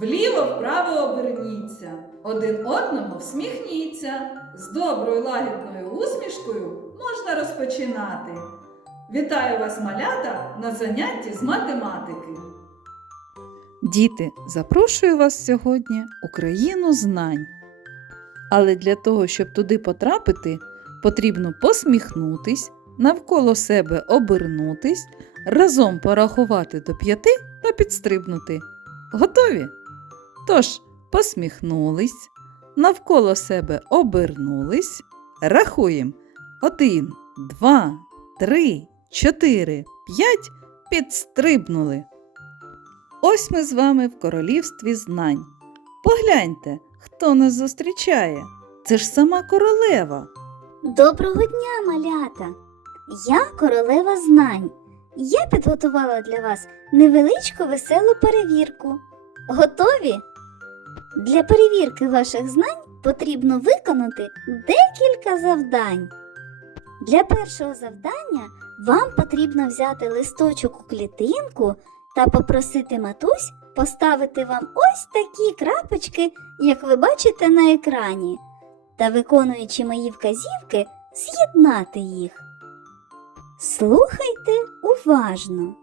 Вліво вправо оберніться, один одному всміхніться. З доброю лагідною усмішкою можна розпочинати. Вітаю вас, малята, на занятті з математики. Діти, запрошую вас сьогодні у країну знань. Але для того, щоб туди потрапити, потрібно посміхнутись, навколо себе обернутись, разом порахувати до п'яти та підстрибнути. Готові? Тож, посміхнулись, навколо себе обернулись, рахуємо один, два, три, чотири, п'ять, підстрибнули. Ось ми з вами в королівстві знань. Погляньте, хто нас зустрічає. Це ж сама королева. Доброго дня, малята! Я королева знань. Я підготувала для вас невеличку веселу перевірку. Готові? Для перевірки ваших знань потрібно виконати декілька завдань. Для першого завдання вам потрібно взяти листочок у клітинку та попросити матусь поставити вам ось такі крапочки, як ви бачите на екрані та, виконуючи мої вказівки, з'єднати їх. Слухайте уважно.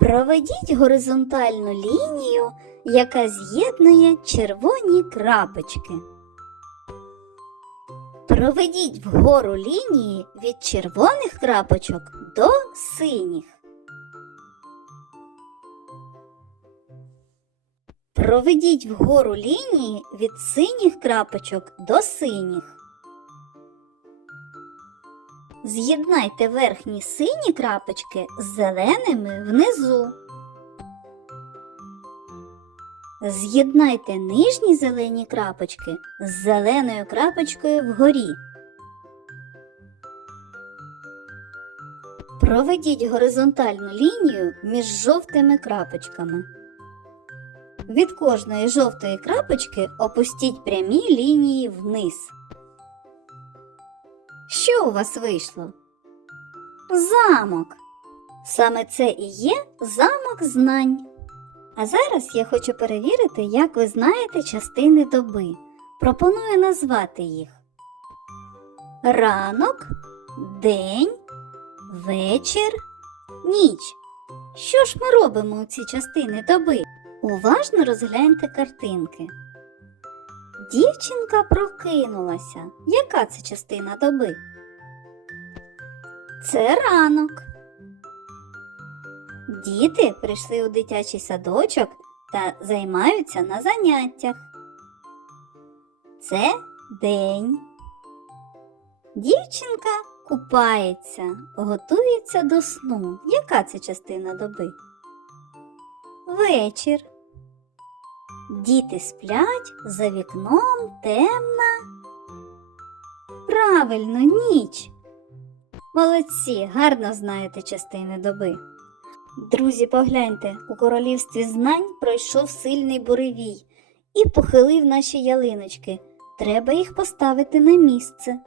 Проведіть горизонтальну лінію, яка з'єднує червоні крапочки. Проведіть вгору лінії від червоних крапочок до синіх. Проведіть вгору лінії від синіх крапочок до синіх. З'єднайте верхні сині крапочки з зеленими внизу. З'єднайте нижні зелені крапочки з зеленою крапочкою вгорі. Проведіть горизонтальну лінію між жовтими крапочками. Від кожної жовтої крапочки опустіть прямі лінії вниз. Що у вас вийшло? Замок. Саме це і є замок знань. А зараз я хочу перевірити, як ви знаєте частини доби. Пропоную назвати їх ранок, день, вечір, ніч. Що ж ми робимо у ці частини доби? Уважно розгляньте картинки. Дівчинка прокинулася. Яка це частина доби? Це ранок. Діти прийшли у дитячий садочок та займаються на заняттях. Це день. Дівчинка купається, готується до сну. Яка це частина доби? Вечір. Діти сплять, за вікном темна. Правильно, ніч. Молодці, гарно знаєте частини доби. Друзі, погляньте, у королівстві знань пройшов сильний буревій і похилив наші ялиночки. Треба їх поставити на місце.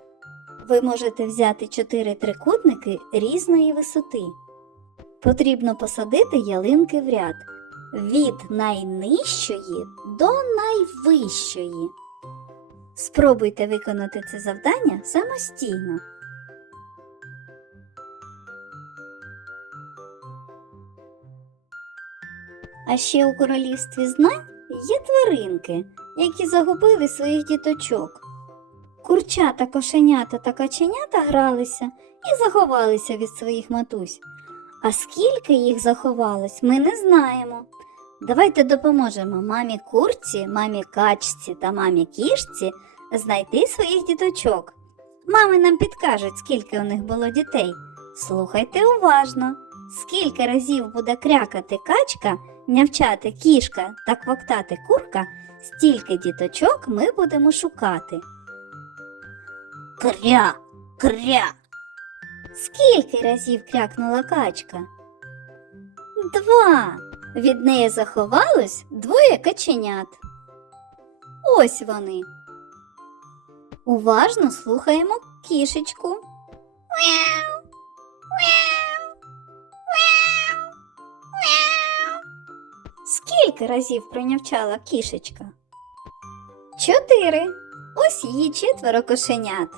Ви можете взяти чотири трикутники різної висоти. Потрібно посадити ялинки в ряд від найнижчої до найвищої. Спробуйте виконати це завдання самостійно. А ще у королівстві знань є тваринки, які загубили своїх діточок. Курчата, кошенята та каченята гралися і заховалися від своїх матусь. А скільки їх заховалось, ми не знаємо. Давайте допоможемо мамі курці, мамі качці та мамі кішці знайти своїх діточок. Мами нам підкажуть, скільки у них було дітей. Слухайте уважно, скільки разів буде крякати качка, нявчати кішка та квоктати курка, стільки діточок ми будемо шукати. Кря, кря. Скільки разів крякнула качка? Два. Від неї заховалось двоє каченят. Ось вони. Уважно слухаємо кішечку. Мяу. Мяу. Мяу. Мяу. Скільки разів пронявчала кішечка? Чотири. Ось її четверо кошенят.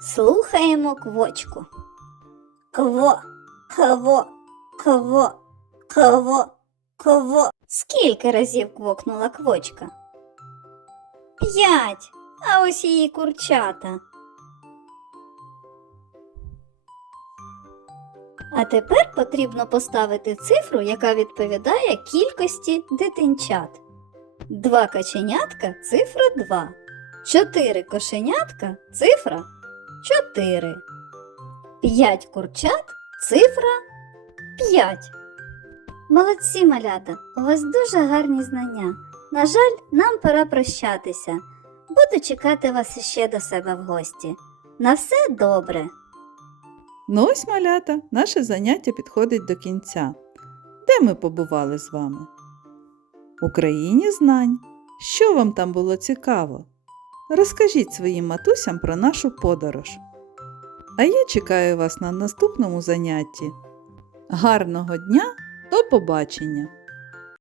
Слухаємо квочку. Кво, кво, кво, кво, кво. Скільки разів квокнула квочка? П'ять. А ось її курчата. А тепер потрібно поставити цифру, яка відповідає кількості дитинчат. Два каченятка цифра 2. Чотири кошенятка цифра 4. П'ять курчат цифра 5. Молодці, малята, у вас дуже гарні знання. На жаль, нам пора прощатися. Буду чекати вас іще до себе в гості. На все добре. Ну ось малята, наше заняття підходить до кінця. Де ми побували з вами? Україні знань. Що вам там було цікаво? Розкажіть своїм матусям про нашу подорож. А я чекаю вас на наступному занятті. Гарного дня, до побачення!